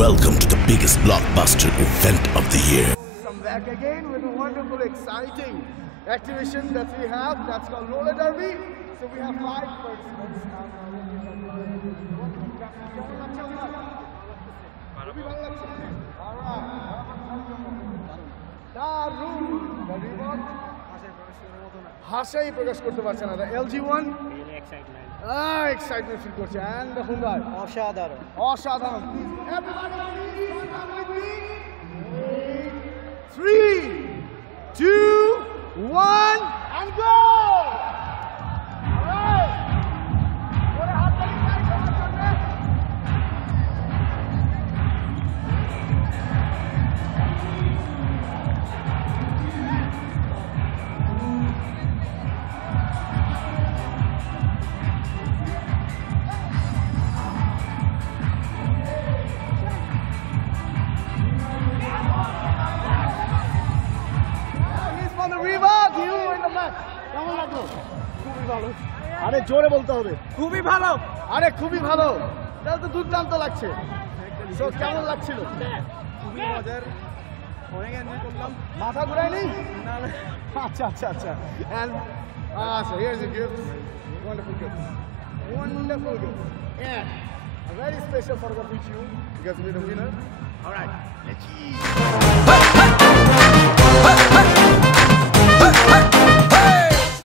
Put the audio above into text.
Welcome to the biggest blockbuster event of the year. Come back again with a wonderful, exciting activation that we have. That's called roller derby. So we have 5 participants. হাসাই প্রকাশ করতে পারছে না LG1 excitement feel করছে and Hyundai অসাধারণ অসাধারণ everybody please come with me 3 2 1 and go alright ওরে হাত তালি চাই তোমার জন্য আরে জোরে বলতে হবে খুবই ভালো আরে খুবই ভালো তাহলে তো দুর্দান্ত লাগছে সো কেমন লাগছিল খুবই মজার অনেক এনজয় করলাম মাথা ঘুরায়নি আচ্ছা আচ্ছা আচ্ছা and so here's a gift wonderful gift and a very special photograph with you because you're the winner all right let's see